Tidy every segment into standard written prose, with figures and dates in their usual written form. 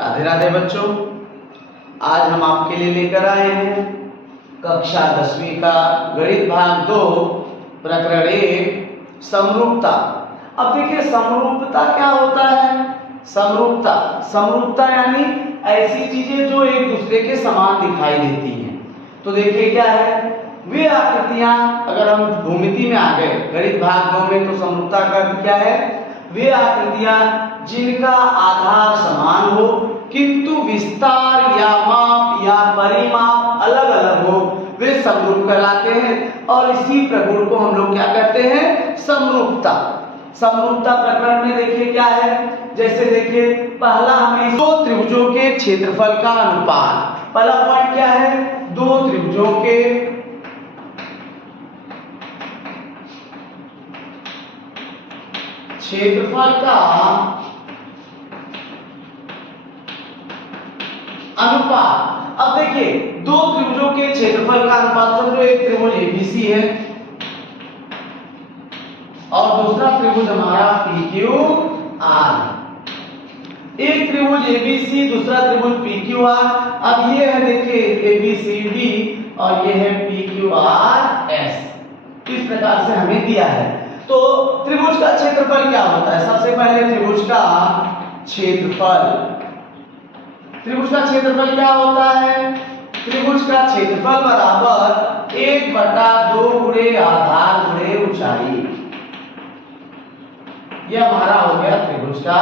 राधे राधे बच्चों, आज हम आपके लिए लेकर आए हैं कक्षा 10वीं का गणित भाग 2 प्रकरण 1 समरूपता। अब देखिए समरूपता क्या होता है। समरूपता यानी ऐसी चीजें जो एक दूसरे के समान दिखाई देती हैं। तो देखिए क्या है, वे आकृतियां, अगर हम भूमिति में आ गए गणित भाग 2 में, तो समरूपता का अर्थ क्या है, वे आकृतियां जिनका आधार समान हो किंतु विस्तार या माप या परिमाप अलग अलग हो, वे समरूप कहलाते हैं। और इसी प्रगुण को हम लोग क्या कहते हैं, समरूपता। समरूपता प्रकरण में देखिए क्या है, जैसे देखिए पहला हमें दो त्रिभुजों के क्षेत्रफल का अनुपात। पहला पॉइंट क्या है, दो त्रिभुजों के क्षेत्रफल का अनुपात। अब देखिए दो त्रिभुजों के क्षेत्रफल का अनुपात, समझो एक त्रिभुज एबीसी है और दूसरा त्रिभुज हमारा PQR। एक त्रिभुज एबीसी, दूसरा त्रिभुज PQR। अब ये है देखिए ABCD और ये है PQRS। इस प्रकार से हमें दिया है। तो त्रिभुज का क्षेत्रफल क्या होता है, सबसे पहले त्रिभुज का क्षेत्रफल। त्रिभुज का क्षेत्रफल क्या होता है, त्रिभुज का क्षेत्रफल बराबर 1/2 गुणे आधार गुणे ऊंचाई। यह हमारा हो गया त्रिभुज का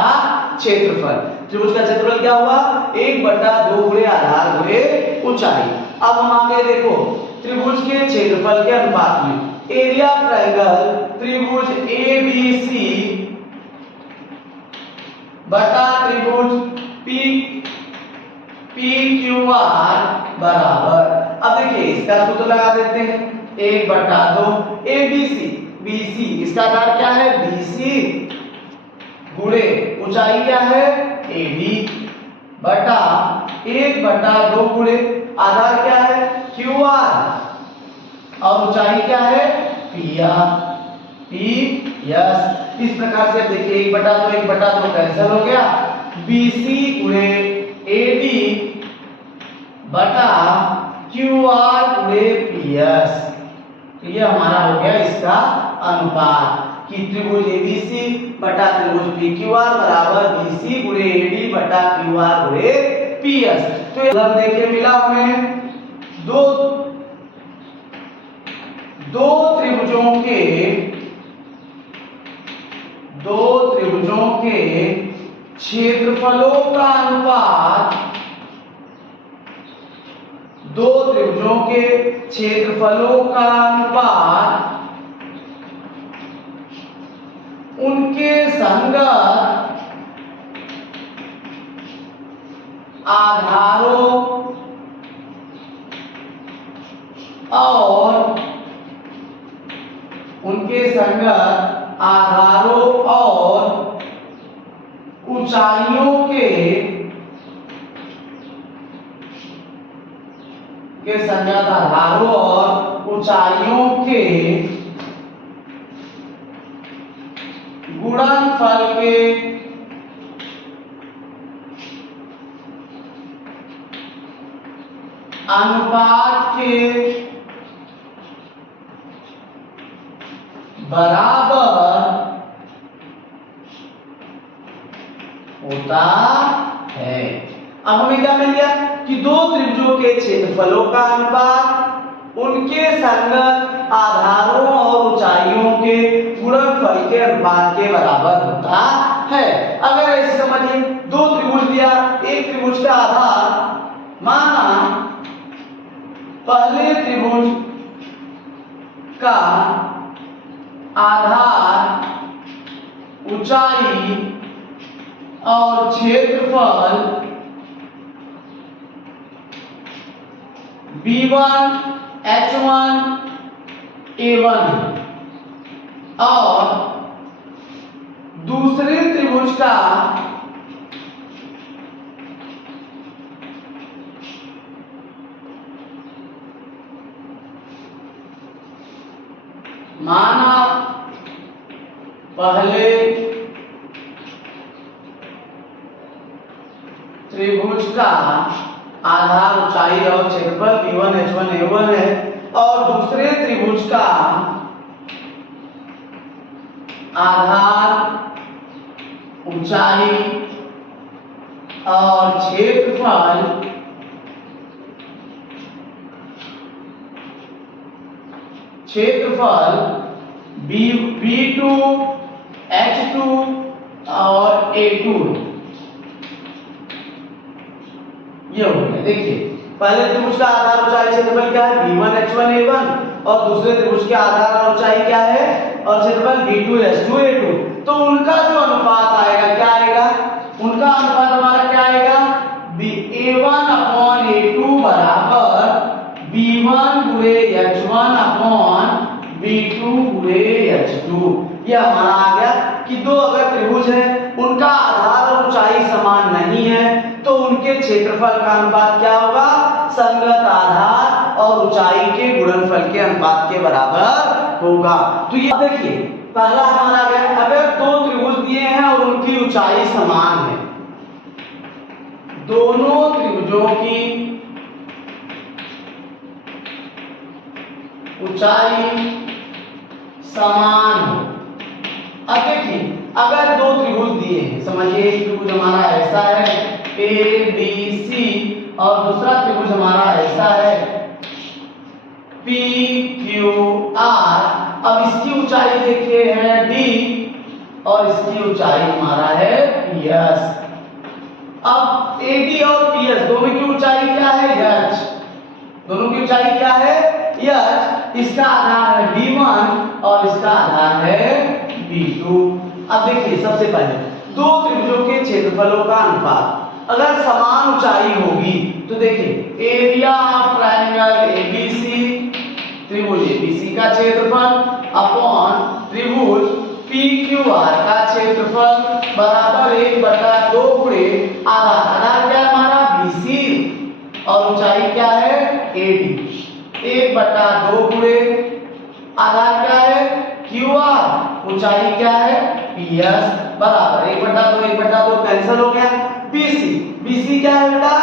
क्षेत्रफल। त्रिभुज का क्षेत्रफल क्या हुआ, 1/2 गुणे आधार गुणे ऊंचाई। अब हम आगे देखो त्रिभुज के क्षेत्रफल के अनुपात में एरिया ऑफ ट्रायंगल त्रिभुज ABC बटा त्रिभुज PQR बराबर, अब देखिए इसका सूत्र लगा देते हैं, 1/2 BC, इसका आधार क्या है BC गुणे ऊंचाई क्या है AB बटा 1/2 गुणे आधार क्या है QR और ऊंचाई क्या है PS। इस प्रकार से देखिए 1/2 कैंसिल हो गया, BC गुणे AD बटा QR गुणे PS। तो ये हमारा हो गया इसका अनुपात कि त्रिभुज ABC बटा त्रिभुज PQR बराबर BC गुणे AD बटा QR गुणे PS। तो ये देखिए मिला हमें दो त्रिभुजों के क्षेत्रफलों का अनुपात, दो त्रिभुजों के क्षेत्रफलों का अनुपात उनके संगत आधारों और ऊंचाइयों के संगत आधारों और ऊंचाइयों के गुणनफल के अनुपात के बराबर होता है। अब हमें क्या मिल गया कि दो त्रिभुजों के क्षेत्रफलों का अनुपात उनके संगत आधारों और ऊंचाइयों के गुणनफल के अनुपात के बराबर होता है। अगर ऐसे समझिए दो त्रिभुज दिया, एक त्रिभुज का आधार माना पहले त्रिभुज का आधार ऊंचाई और क्षेत्रफल B1 H1 A1 और दूसरे त्रिभुज का माना पहले त्रिभुज का आधार ऊंचाई और क्षेत्रफल B1 H1 A1 है और दूसरे त्रिभुज का आधार ऊंचाई और क्षेत्रफल B2 H2 और A2 ये हो गया। देखिए पहले त्रिभुज का आधार ऊंचाई क्षेत्रफल क्या है B1 H1 A1 और दूसरे त्रिभुज के आधार और ऊंचाई क्या है और क्षेत्रफल B2 H2 A2। तो उनका जो अनुपात आएगा क्या आएगा, उनका अनुपात हमारा क्या आएगा A1 अपॉन A2 बराबर B1 गुणे H1 अपॉन B2 गुणे H2। ये हमारा आ गया कि दो अगर त्रिभुज है उनका आधार और ऊंचाई समान नहीं है तो उनके क्षेत्रफल का अनुपात क्या होगा, संगत आधार और ऊंचाई के गुणनफल के अनुपात के बराबर होगा। तो ये देखिए पहला हमारा आ गया, अगर दो त्रिभुज दिए हैं और उनकी ऊंचाई समान है, दोनों त्रिभुजों की ऊंचाई समान हो। अब देखिए अगर दो त्रिभुज दिए हैं, समझिए एक त्रिभुज हमारा ऐसा है ABC और दूसरा त्रिभुज हमारा ऐसा है PQR। अब इसकी ऊंचाई देखिए है D और इसकी ऊंचाई हमारा है PS। अब AD और PS दोनों की ऊंचाई क्या है H, दोनों की ऊंचाई क्या है H। इसका आधार है B1 और इसका आधार है B2। अब देखिए सबसे पहले दो त्रिभुजों के क्षेत्रफलों का अनुपात अगर समान ऊंचाई होगी तो देखिए एरिया ऑफ ट्रायंगल ABC, त्रिभुज ABC का क्षेत्रफल अपॉन त्रिभुज PQR का क्षेत्रफल बराबर 1/2 गुणे आधार क्या है हमारा BC और ऊंचाई क्या है AD। 1/2 गुणे आधार क्या है QR, ऊंचाई क्या है PS बराबर 1/2 कैंसिल हो गया। BC क्या है बेटा,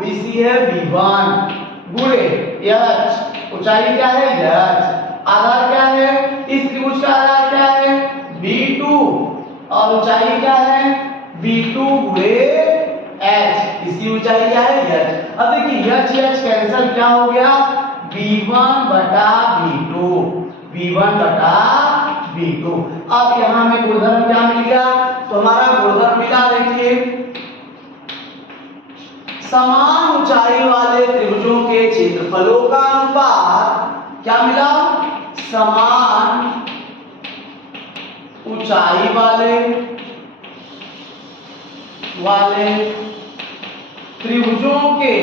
BC है B1 गुणे H, ऊंचाई क्या है H, आधार क्या है इस त्रिभुज का आधार क्या है B2 और ऊंचाई क्या है B2 गुणे H, इसकी ऊंचाई क्या है H। अब देखिए H कैंसिल क्या हो गया B1/B2। अब यहां में गुणधर्म क्या मिल गया, तो हमारा गुणधर्म मिला देखिए समान ऊंचाई वाले त्रिभुजों के क्षेत्रफलों का अनुपात क्या मिला, समान ऊंचाई वाले त्रिभुजों के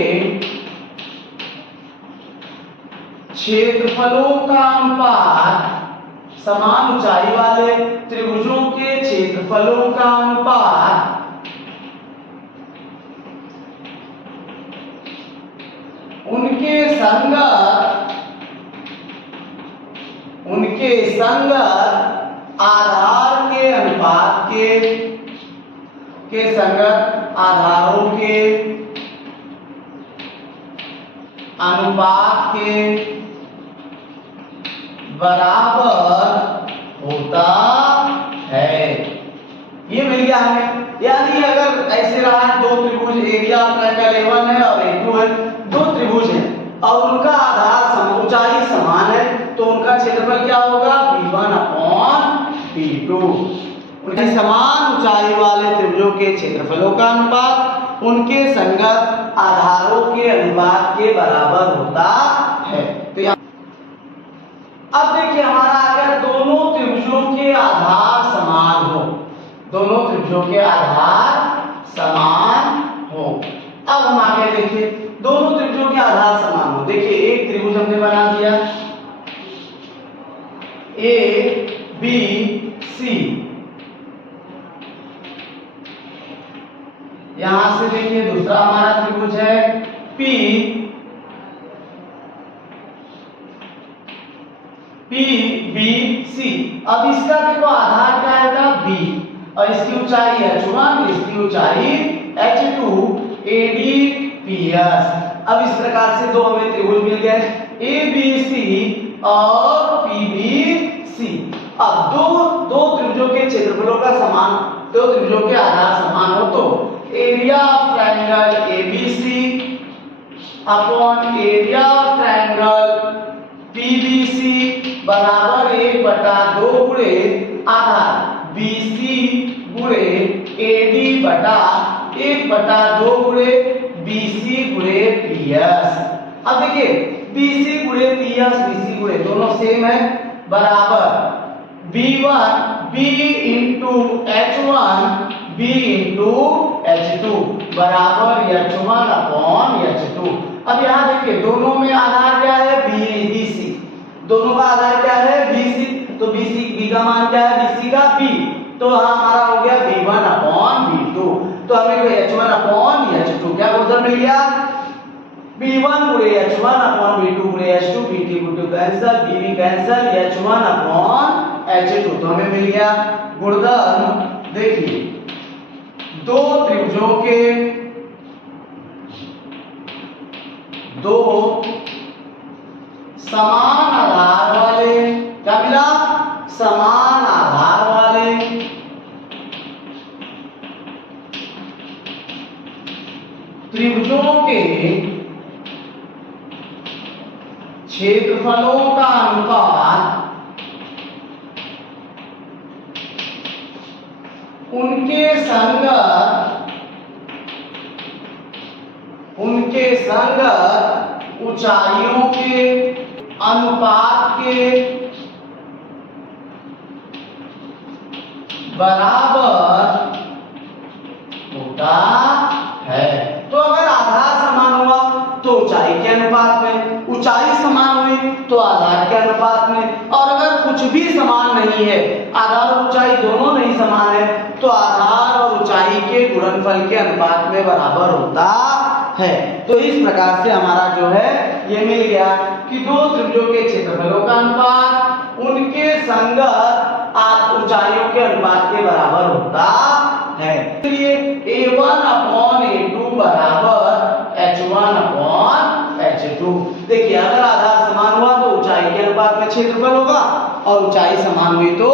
क्षेत्रफलों का अनुपात, समान ऊंचाई वाले त्रिभुजों के क्षेत्रफलों का अनुपात उनके संगत आधार के अनुपात के संगत आधारों के अनुपात के बराबर होता है। ये मिल गया हमें। यानी अगर ऐसे रहा दो त्रिभुज एरिया ट्रायंगल A1 है और A2 है, दो त्रिभुज हैं और उनका आधार ऊंचाई समान है तो उनका क्षेत्रफल क्या होगा B1/B2। उनके समान ऊंचाई वाले त्रिभुजों के क्षेत्रफलों का अनुपात उनके संगत आधारों के अनुपात के बराबर होता है। तो अब देखिए हमारा अगर दोनों त्रिभुजों के आधार समान हो, दोनों त्रिभुजों के आधार समान हो, अब हम आगे देखिए दोनों त्रिभुजों के आधार समान हो। देखिए एक त्रिभुज हमने बना दिया ABC, यहां से देखिए दूसरा हमारा त्रिभुज है PBC। अब इसका देखो आधार क्या आएगा B और इसकी ऊंचाई H1, इसकी ऊंचाई H2 ADPS। अब इस प्रकार से दो हमें त्रिभुज मिल गए ABC और PBC। अब दो त्रिभुजों के क्षेत्रफलों का समान, दो त्रिभुजों के आधार समान हो तो area of triangle ABC upon area of triangle PBC बराबर 1/2 गुणे आधार BC गुणे AD बटा 1/2 गुणे BC गुणे PS। अब देखिए BC गुणे PS, BC गुणे दोनों सेम है, बराबर B1 B into H1 B into H2 बराबर H1 अपॉन H2। अब यहाँ देखिए दोनों में आधार क्या है BC, दोनों का आधार क्या है BC, तो B का मान क्या है BC का B, तो हमारा हो गया B1 अपॉन B2। तो हमें H1 अपॉन H2 क्या उधर मिल गया B1 गुणे H1 अपॉन B2 गुणे H2, B2 cancel, BB cancel, H1 upon H2। तो हमें मिल गया गुणधर्म। देखिए दो त्रिभुजों के दो समान आधार वाले, क्या मिला समान आधार वाले त्रिभुजों के क्षेत्रफलों का अनुपात उनके संगत ऊंचाइयों के अनुपात के बराबर होता है। तो अगर आधार समान हुआ तो ऊंचाई के अनुपात में, ऊंचाई समान हुई तो आधार के अनुपात में, और अगर कुछ भी समान नहीं है, आधार और ऊंचाई दोनों नहीं समान है, तो आधार और ऊंचाई के गुणनफल के अनुपात में बराबर होता है। तो इस प्रकार से हमारा जो है ये मिल गया कि दो त्रिभुजों के क्षेत्रफलों का अनुपात उनके संगत ऊंचाइयों के अनुपात के बराबर होता है। इसलिए A1 अपॉन A2 बराबर H1 अपॉन H2। देखिए अगर आधार समान हुआ तो ऊंचाई के अनुपात में क्षेत्रफल होगा, और ऊंचाई समान हुई तो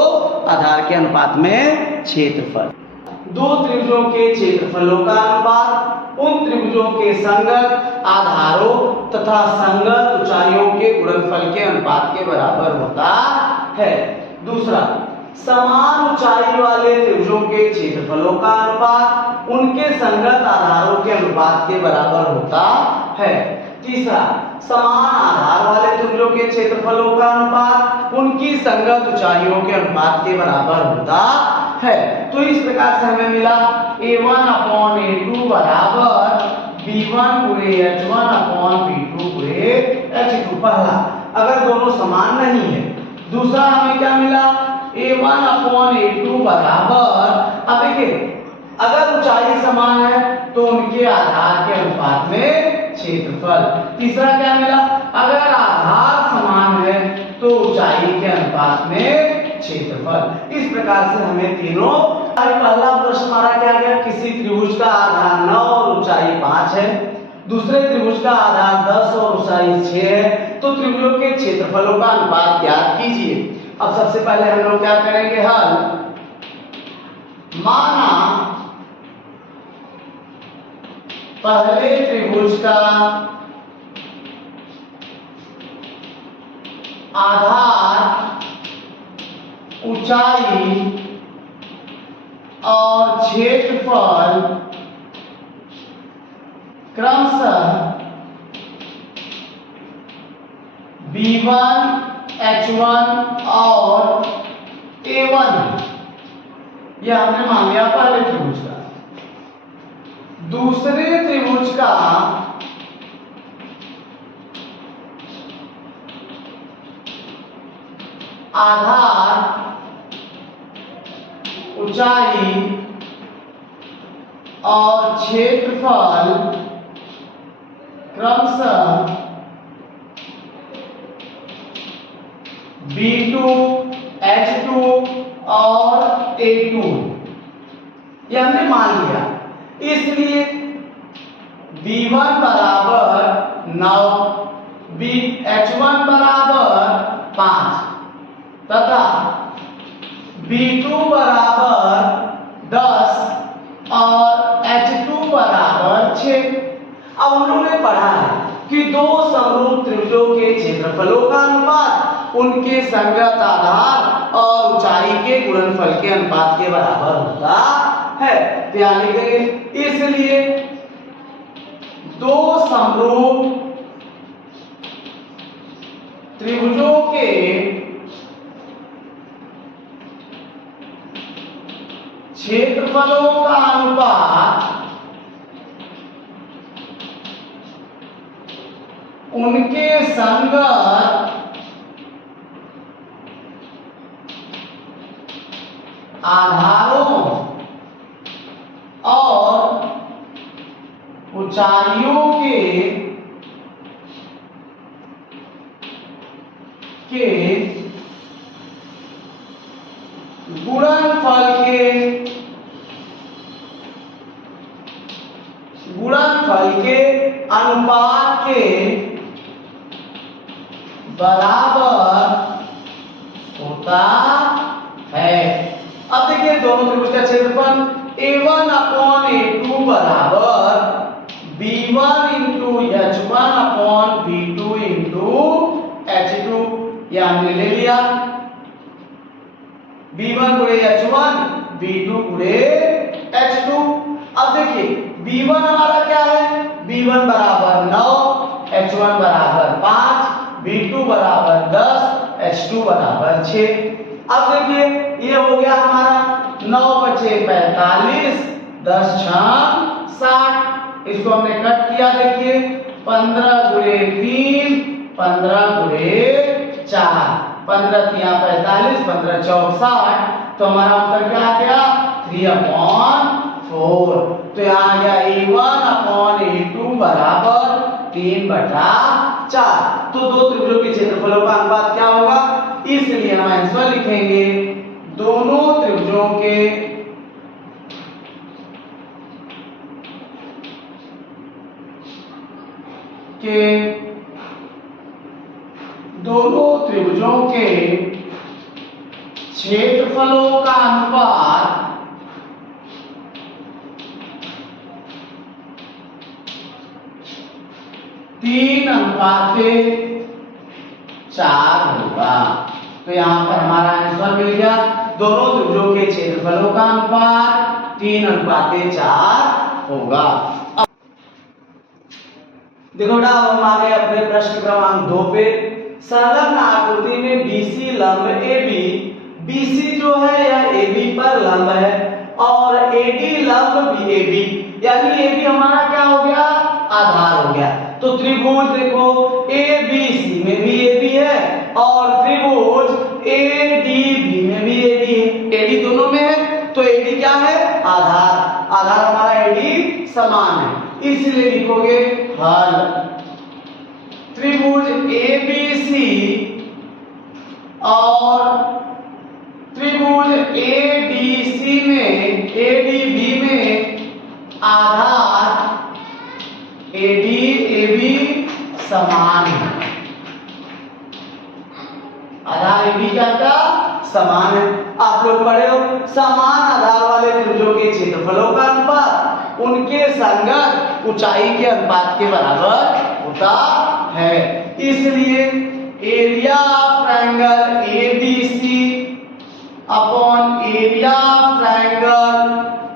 आधार के अनुपात में क्षेत्रफल। दो त्रिभुजों के क्षेत्रफलों का अनुपात उन त्रिभुजों के संगत आधारों तथा संगत ऊंचाइयों के गुणनफल के अनुपात के बराबर होता है। दूसरा, समान ऊंचाई वाले त्रिभुजों के क्षेत्रफलों का अनुपात उनके संगत आधारों के अनुपात के बराबर होता है। तीसरा, समान आधार वाले त्रिभुजों के क्षेत्रफलों का अनुपात उनकी संगत ऊंचाइयों के अनुपात के बराबर होता है। तो इस प्रकार से हमें मिला A1 अपॉन A2 बराबर B1 गुणे H1 अपॉन B2 गुणे H2। पहला, अगर दोनों समान नहीं है। दूसरा हमें क्या मिला A1 अपॉन A2 बराबर, अब देखिए अगर ऊंचाई समान है तो उनके आधार के अनुपात में क्षेत्रफल। तीसरा क्या मिला, अगर आधार समान है तो ऊंचाई के अनुपात में क्षेत्रफल। इस प्रकार से हमें तीनों, पहला प्रश्न हमारा क्या गया, किसी त्रिभुज का आधार 9 और ऊंचाई 5 है, दूसरे त्रिभुज का आधार 10 और ऊंचाई 6 है, तो त्रिभुजों के क्षेत्रफलों का अनुपात ज्ञात कीजिए। अब सबसे पहले हम लोग क्या करेंगे, हल। माना पहले त्रिभुज का आधार, ऊंचाई और क्षेत्रफल क्रमशः B1, H1 और A1, यह हमने मान लिया पहले त्रिभुज का। दूसरे त्रिभुज का आधार, ऊंचाई और क्षेत्रफल क्रमशः B2, H2 और A2, यह हमने मान लिया। इसलिए B1 बराबर 9, H1 बराबर 5 तथा B2 बराबर 10 और H2 बराबर 6। अब हम लोगों ने पढ़ा है कि दो समरूप त्रिभुजों के क्षेत्रफलों का अनुपात उनके संगत आधार और ऊंचाई के गुणनफल के अनुपात के बराबर होता है। तो यहाँ लिखेंगे इसलिए दो समरूप त्रिभुजों के क्षेत्रफलों का अनुपात उनके संगत आधारों और ऊंचाइयों के गुणनफल के अनुपात के बराबर होता है। अब देखिए दोनों त्रिभुज का क्षेत्रफल A1 अपॉन A2 बराबर B1 into H1 upon B2 into H2, यह हमने ले लिया। B1 गुणे H1, B2 गुणे H2। अब देखिए B1 हमारा क्या है, B1 बराबर 9, H1 बराबर 5, B2 बराबर 10, H2 बराबर 6। अब देखिए ये हो गया हमारा 9 बचे 45, 10 छह 60। इसको हमने कट किया, देखिए 15 गुणे 3, 15 गुणे 4, 15 तिया 45, 15 चौक 60। तो हमारा उत्तर क्या आ गया 3/4। तो यहाँ आ गया A1 अपॉन A2 बराबर 3/4। तो दो त्रिभुजों के क्षेत्रफलों का अनुपात क्या होगा, इसलिए हम आंसर लिखेंगे दोनों त्रिभुजों के क्षेत्रफलों का अनुपात तीन अनुपाते 4 होगा। तो यहाँ पर हमारा आंसर मिल गया दोनों त्रिभुजों के क्षेत्रफलों का अनुपात 3:4 होगा। देखो बेटा अब हम आ गए अपने प्रश्न क्रमांक 2 पे। संलग्न आकृति में BC लंब AB, BC जो है यह AB पर लंब है और AD लंब AB, यानी AB हमारा क्या हो गया आधार हो गया। तो त्रिभुज देखो ABC में भी AB है और त्रिभुज ADB में भी AD है, AD दोनों में है। तो AD क्या है आधार, आधार हमारा AD समान है, इसलिए लिखोगे हल त्रिभुज ABC और त्रिभुज ADB में आधार AD AB समान है, आधार AB क्या था समान है। आप लोग पढ़े हो समान आधार वाले त्रिभुजों के क्षेत्रफलों का अनुपात उनके संगत ऊंचाई के अनुपात के बराबर होता है। इसलिए area of triangle ABC upon area of triangle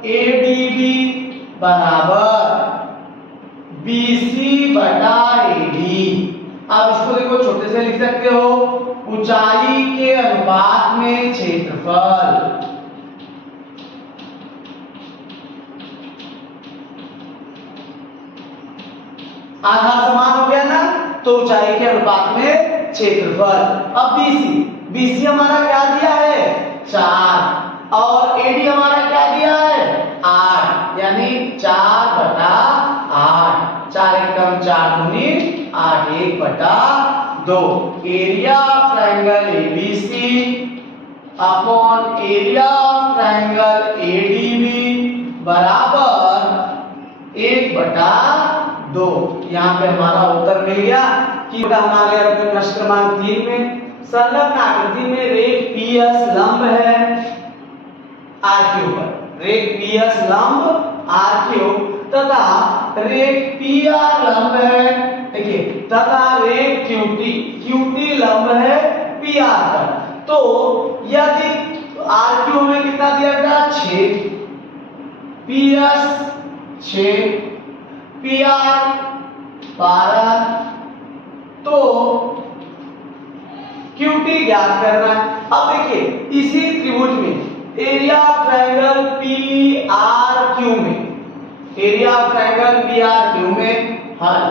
ADB बराबर BC बटा AD। अब इसको देखो छोटे से लिख सकते हो ऊंचाई के अनुपात में क्षेत्रफल। आधार समान हो गया ना, तो ऊंचाई के अनुपात में क्षेत्रफल। अब BC हमारा क्या दिया है 4 और AD हमारा क्या दिया है 8, यानी 4/8, 4 एकम 4 दूनी 8, 1/2। Area of triangle ABC upon area of triangle ADB बराबर 1/2। 2। यहाँ पे हमारा उत्तर मिल गया कि हमारे अपने प्रश्न क्रमांक 3 में संलग्न आकृति में रेख पीएस लंब है आरक्यू पर, रेख पीएस लंब आरक्यू तथा रेख पीआर लंब है, देखिए, तथा रेख क्यूटी लंब है पीआर पर। तो यदि आरक्यू में कितना दिया था 6, पीएस 6, पीआर 12, तो क्यूटी ज्ञात करना है। अब देखिए इसी त्रिभुज में एरिया ऑफ ट्रायंगल पीआरक्यू में, एरिया ऑफ ट्रायंगल पीआरक्यू में हल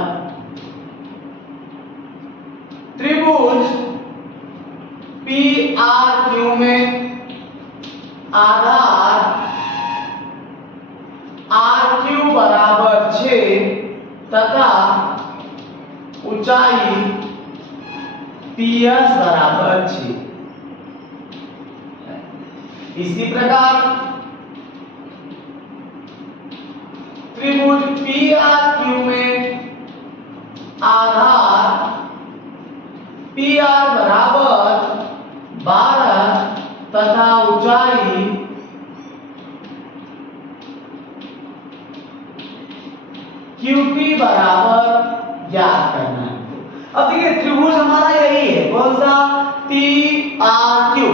त्रिभुज पीआरक्यू में आधार आरक्यू बराबर 6 तथा ऊंचाई पीएस बराबर 6। इसी प्रकार त्रिभुज पीआरक्यू में आधार पीआर बराबर 12 तथा ऊंचाई क्यूपी बराबर ज्ञात करना है। अब देखिए त्रिभुज हमारा यही है, कौन सा, पीआरक्यू।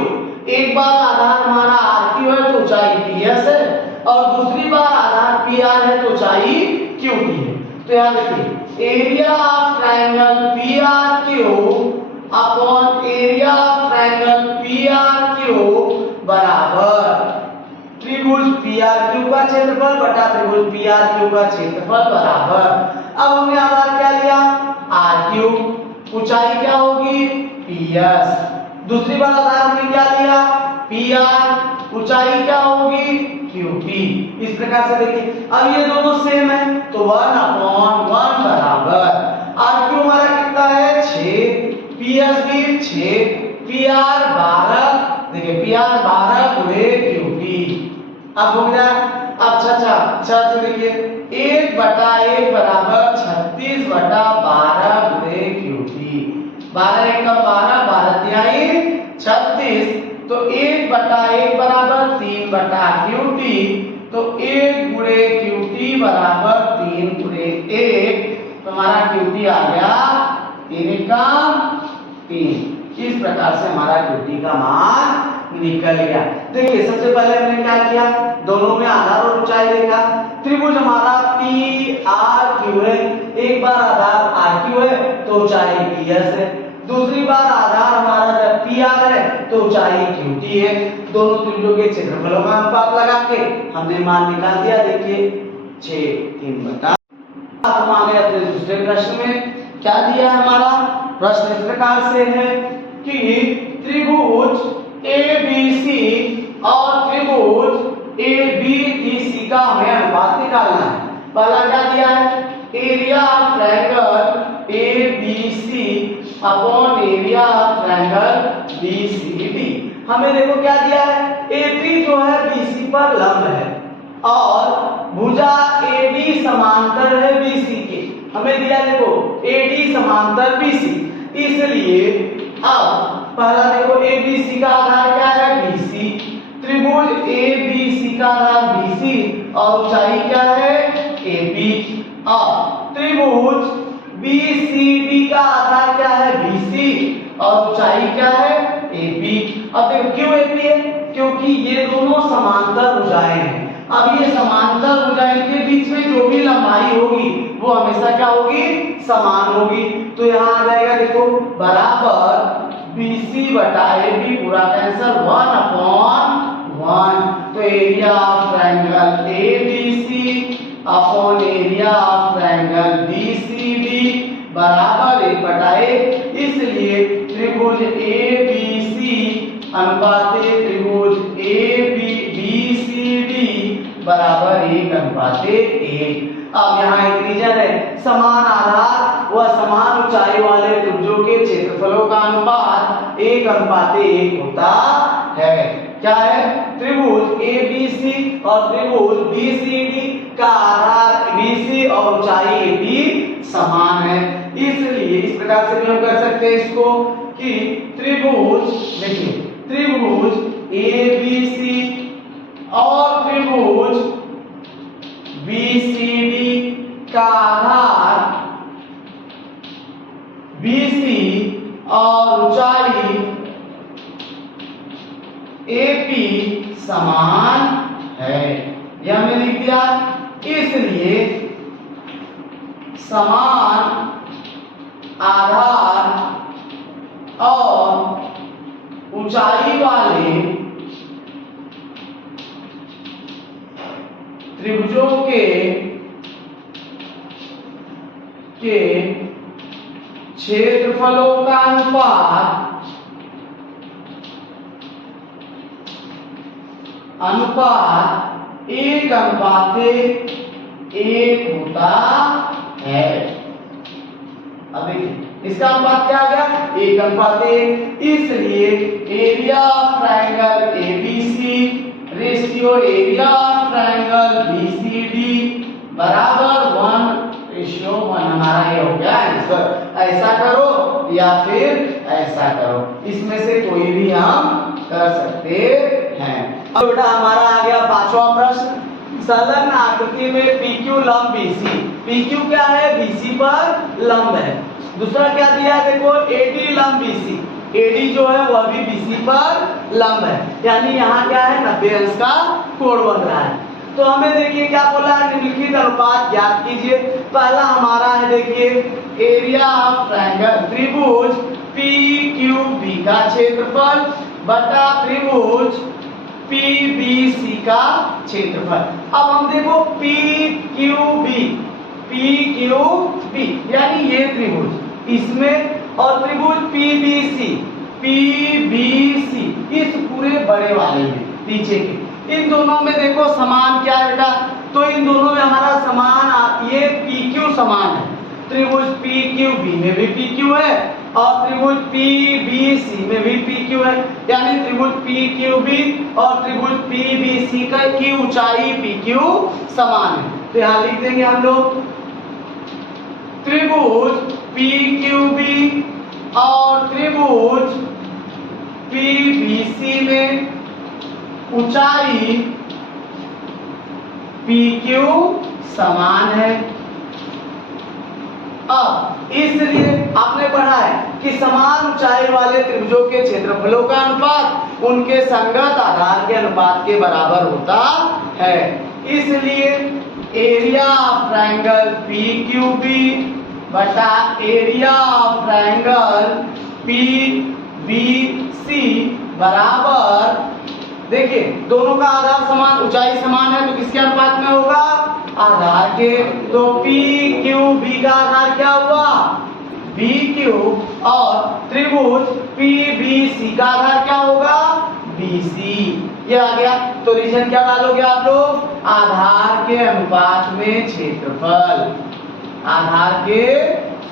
एक बार आधार हमारा आरक्यू है तो ऊंचाई पीएस है, और दूसरी बार आधार पीआर है तो ऊंचाई क्यूटी है। तो यहाँ देखिए area of triangle PRQ upon area of triangle PRQ बराबर त्रिभुज पीआरक्यू का क्षेत्रफल बटा त्रिभुज पीआरक्यू का क्षेत्रफल बराबर, अब हमने आधार क्या लिया आरक्यू, ऊंचाई क्या होगी पीएस, दूसरी बार आधार हमने क्या लिया पीआर, ऊंचाई क्या होगी क्यूपी। इस प्रकार से देखिए अब ये दोनों सेम है तो 1/1 बराबर आरक्यू हमारा कितना है 6, पीएस भी 6, पीआर 12, देखिए पीआर 12 गुणे क्यूपी। अब हो गया, अच्छा से देखिए 1/1 बराबर 36/12 गुणे क्यूटी, 12 × 12, 12 × 36, तो 1/1 बराबर 3/क्यूटी, तो 1 गुणे क्यूटी बराबर 3 गुणे 1, तो हमारा क्यूटी आ गया 3 का 3। इस प्रकार से हमारा क्यूटी का मान निकल गया। देखिए सबसे पहले हमने क्या किया, दोनों में आधार और ऊंचाई देखा। त्रिभुज हमारा पीआरक्यू है, एक बार आधार आरक्यू है तो ऊंचाई पीएस है, दूसरी बार आधार हमारा जब पीआर है तो ऊंचाई क्यूटी है। दोनों त्रिभुजों के क्षेत्रफलों का अनुपात लगा के हमने मान निकाल दिया। देखिए 6/3। हम आ गए अपने दूसरे प्रश्न में, क्या दिया हमारा प्रश्न इस प्रकार से है कि त्रिभुज ABC और त्रिभुज ABDC का हमें अनुपात निकालना है। पहला क्या दिया है area of triangle ABC upon area of triangle BCD। हमें देखो क्या दिया है AB जो है BC पर लंब है और भुजा AD समांतर है BC के। हमें दिया देखो AD समांतर BC, इसलिए अब पहला देखो ABC का आधार क्या है BC, त्रिभुज ABC का आधार BC और ऊंचाई क्या है AB। अब त्रिभुज BCD का आधार क्या है BC और ऊंचाई क्या है AB। अब देखो क्यों AB है, क्योंकि ये दोनों समांतर भुजाएं हैं। अब ये समांतर भुजाएं के बीच में जो भी लंबाई होगी वो हमेशा क्या होगी समान होगी। तो यहाँ आ जाएगा देखो बराबर BC बटा AB, पूरा कैंसिल 1/1। तो area of triangle ABC upon area of triangle BCD बराबर 1/1। इसलिए त्रिभुज ABC अनुपात त्रिभुज ABCD बराबर 1/1। अब यहाँ एक रीजन है समान आधार व समान ऊंचाई वाले त्रिभुजों के क्षेत्रफलों का अनुपात 1/1 होता है। क्या है त्रिभुज ABC और त्रिभुज BCD का आधार BC और ऊंचाई AB समान है। इसलिए इस प्रकार से भी हम कर सकते हैं इसको कि त्रिभुज, देखिए त्रिभुज ABC और त्रिभुज BCD का आधार BC और ऊंचाई AP समान है, यह हमने लिख दिया। इसलिए समान आधार और ऊंचाई वाले त्रिभुजों के क्षेत्रफलों का अनुपात 1:1 होता है। अब देखिए इसका अनुपात क्या आ गया, 1:1। इसलिए area of triangle ABC ratio area of triangle BCD बराबर 1:1 हमारा ये हो गया आंसर। ऐसा करो या फिर ऐसा करो, इसमें से कोई भी हम कर सकते हैं। अब बेटा हमारा आ गया 5वां प्रश्न, संलग्न आकृति में PQ लंब BC। PQ क्या है, BC पर लंब है। दूसरा क्या दिया है, देखो AD लंब BC, AD जो है वह भी BC पर लंब है, यानी यहाँ क्या है 90 अंश का कोण बन रहा है। तो हमें देखिए क्या बोला है, निम्नलिखित अनुपात ज्ञात कीजिए। पहला हमारा है देखिए एरिया ऑफ ट्रायंगल त्रिभुज PQB का क्षेत्रफल बटा त्रिभुज PBC का क्षेत्रफल। अब हम देखो PQB यानी ये त्रिभुज इसमें और त्रिभुज PBC इस पूरे बड़े वाले में पीछे के, इन दोनों में देखो समान क्या है बेटा, तो इन दोनों में हमारा समान ये PQ समान है, त्रिभुज PQB में भी PQ है और त्रिभुज PBC में भी PQ है, यानी त्रिभुज PQB और त्रिभुज PBC का की ऊंचाई PQ समान है। तो यहाँ लिख देंगे हम लोग त्रिभुज PQB और त्रिभुज PBC में ऊंचाई PQ समान है। अब इसलिए आपने पढ़ा है कि समान ऊंचाई वाले त्रिभुजों के क्षेत्रफलों का अनुपात उनके संगत आधार के अनुपात के बराबर होता है। इसलिए एरिया ऑफ ट्रायंगल PQB बटा एरिया ऑफ ट्रायंगल PBC बराबर, देखिए दोनों का आधार समान ऊंचाई समान है तो किसके अनुपात में होगा, आधार के। तो PQB का आधार क्या हुआ, BQ और त्रिभुज PBC का आधार क्या होगा, BC। ये आ गया। तो रीजन क्या डालोगे आप लोग, आधार के अनुपात में क्षेत्रफल, आधार के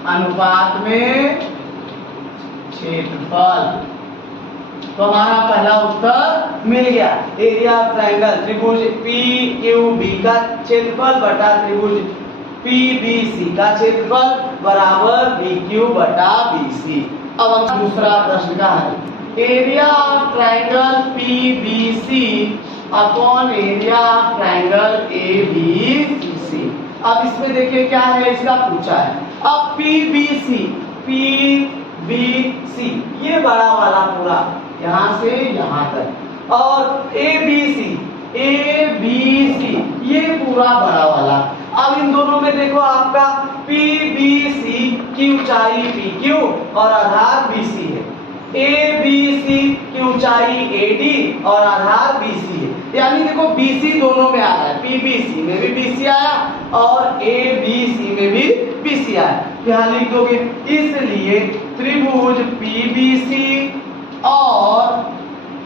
अनुपात में क्षेत्रफल। तो हमारा पहला उत्तर मिल गया, एरिया ऑफ ट्रायंगल त्रिभुज PQB का क्षेत्रफल बटा त्रिभुज PBC का क्षेत्रफल बराबर BQ बटा BC। अब हम दूसरा प्रश्न का हल, area of triangle PBC upon area of triangle ABC। अब इसमें देखिए क्या है, इसका पूछा है। अब PBC ये बड़ा वाला पूरा यहाँ से यहाँ तक, और ABC ये पूरा बड़ा वाला। अब इन दोनों में देखो आपका PBC की ऊंचाई PQ और आधार BC है, ABC की ऊंचाई AD और आधार BC है, यानी देखो BC दोनों में आ रहा है, PBC में भी BC आया और ABC में भी BC आया, यहाँ लिख दोगे। इसलिए त्रिभुज PBC और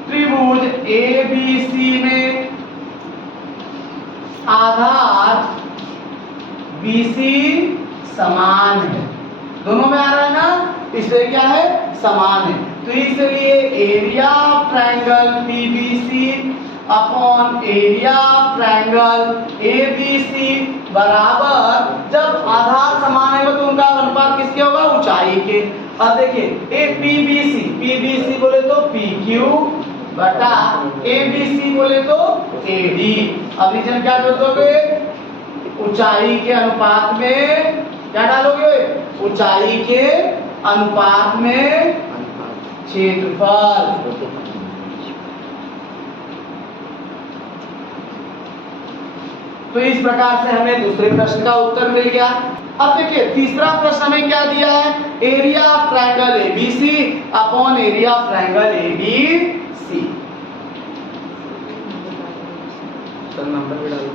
त्रिभुज ABC में आधार BC समान है, दोनों में आ रहा है ना, इसलिए क्या है, समान है। तो इसलिए area of triangle PBC upon area of triangle ABC बराबर, जब आधार समान है तो अब देखिए ए पीबीसी, पीबीसी बोले तो पीक्यू बटा एबीसी बोले तो एडी। अब रीजन क्या कर दोगे, ऊंचाई के अनुपात में क्या डालोगे, ऊंचाई के अनुपात में क्षेत्रफल। तो इस प्रकार से हमें दूसरे प्रश्न का उत्तर मिल गया। अब देखिए तीसरा प्रश्न हमें क्या दिया है, area of triangle ABC upon area of triangle ADC. Number भी डालो।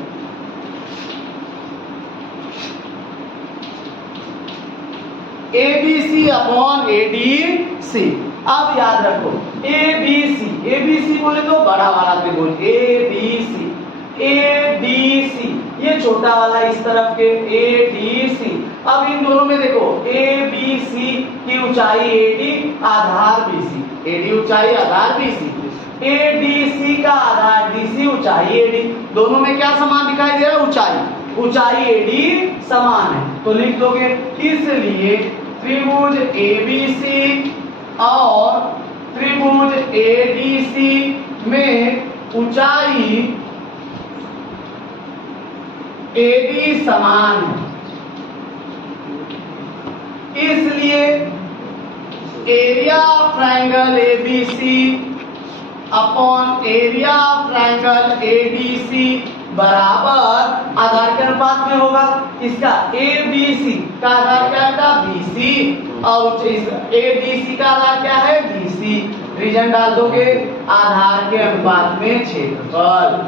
ABC upon ADC. अब याद रखो एबीसी, एबीसी बोले तो बड़ा वाला त्रिभुज एबीसी, एडीसी ये छोटा वाला इस तरफ के एडीसी। अब इन दोनों में देखो एबीसी की ऊंचाई एडी, आधार बीसी, एडी ऊंचाई आधार बीसी, एडीसी का आधार डीसी ऊंचाई एडी। दोनों में क्या समान दिखाई दे रहा है, ऊंचाई, ऊंचाई एडी समान है। तो लिख दोगे इसलिए त्रिभुज एबीसी और त्रिभुज एडीसी में ऊंचाई एडी समान है, इसलिए area of triangle ABC upon area of triangle ADC बराबर आधार के अनुपात में होगा। इसका एबीसी का आधार क्या था, बीसी, और एडीसी का आधार क्या है, बीसी। रीजन डाल दोगे आधार के अनुपात में क्षेत्रफल।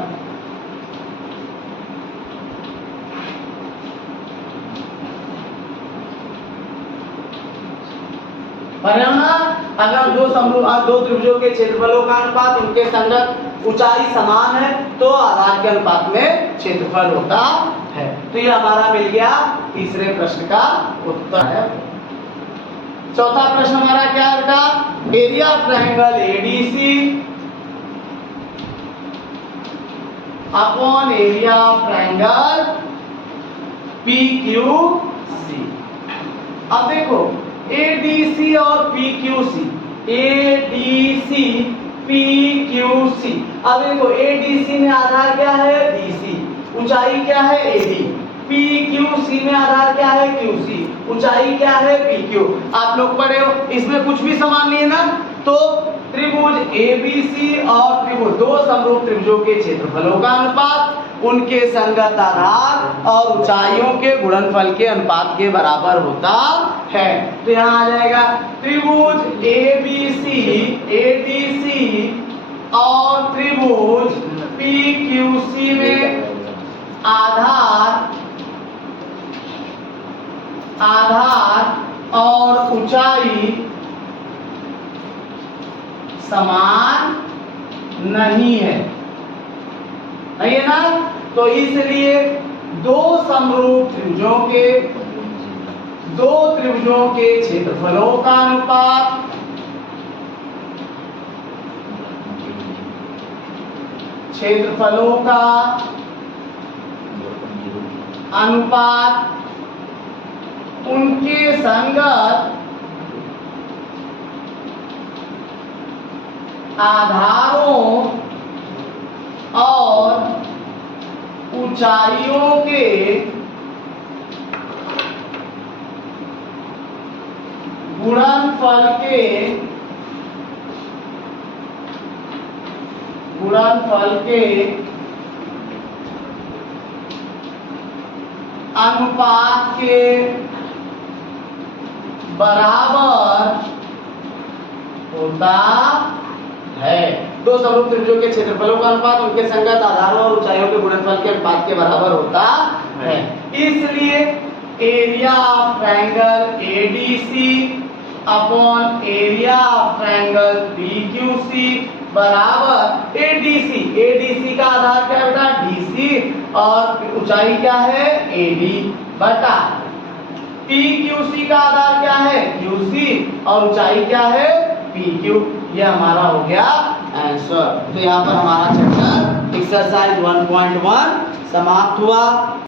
अगर दो त्रिभुजों के क्षेत्रफलों का अनुपात उनके संगत ऊंचाई समान है तो आधार के अनुपात में क्षेत्रफल होता है। तो ये हमारा मिल गया तीसरे प्रश्न का उत्तर है। चौथा प्रश्न हमारा क्या था, area of triangle ADC upon area of triangle PQC. अब देखो एडीसी और पीक्यूसी, एडीसी पीक्यूसी। अब देखो एडीसी में आधार क्या है, डीसी, ऊंचाई क्या है एडी, पीक्यूसी में आधार क्या है, क्यूसी, ऊंचाई क्या है, पीक्यू। आप लोग पढ़े हो, इसमें कुछ भी समान नहीं है ना। तो त्रिभुज एबीसी और त्रिभुज, दो समरूप त्रिभुजों के क्षेत्रफलों का अनुपात उनके संगत आधार और ऊंचाइयों के गुणनफल के अनुपात के बराबर होता है। तो यहाँ आ जाएगा त्रिभुज एबीसी, एडीसी और त्रिभुज पीक्यूसी में आधार और ऊंचाई समान नहीं है ना। तो इसलिए दो समरूप त्रिभुजों के क्षेत्रफलों का अनुपात उनके संगत आधारों और ऊंचाइयों के गुणनफल के अनुपात के बराबर होता है। दो समरूप त्रिभुजों के क्षेत्रफलों का अनुपात उनके संगत आधारों और ऊंचाइयों के गुणनफल के अनुपात के बराबर होता है। इसलिए area of triangle ADC upon area of triangle PQC बराबर एडीसी, एडीसी का आधार क्या होता है, डीसी, और ऊंचाई क्या है, एडी, बटा पीक्यूसी का आधार क्या है, क्यूसी, और ऊंचाई क्या है, पीक्यू। ये हमारा हो गया आंसर। तो यहाँ पर हमारा चैप्टर एक्सरसाइज 1.1 समाप्त हुआ।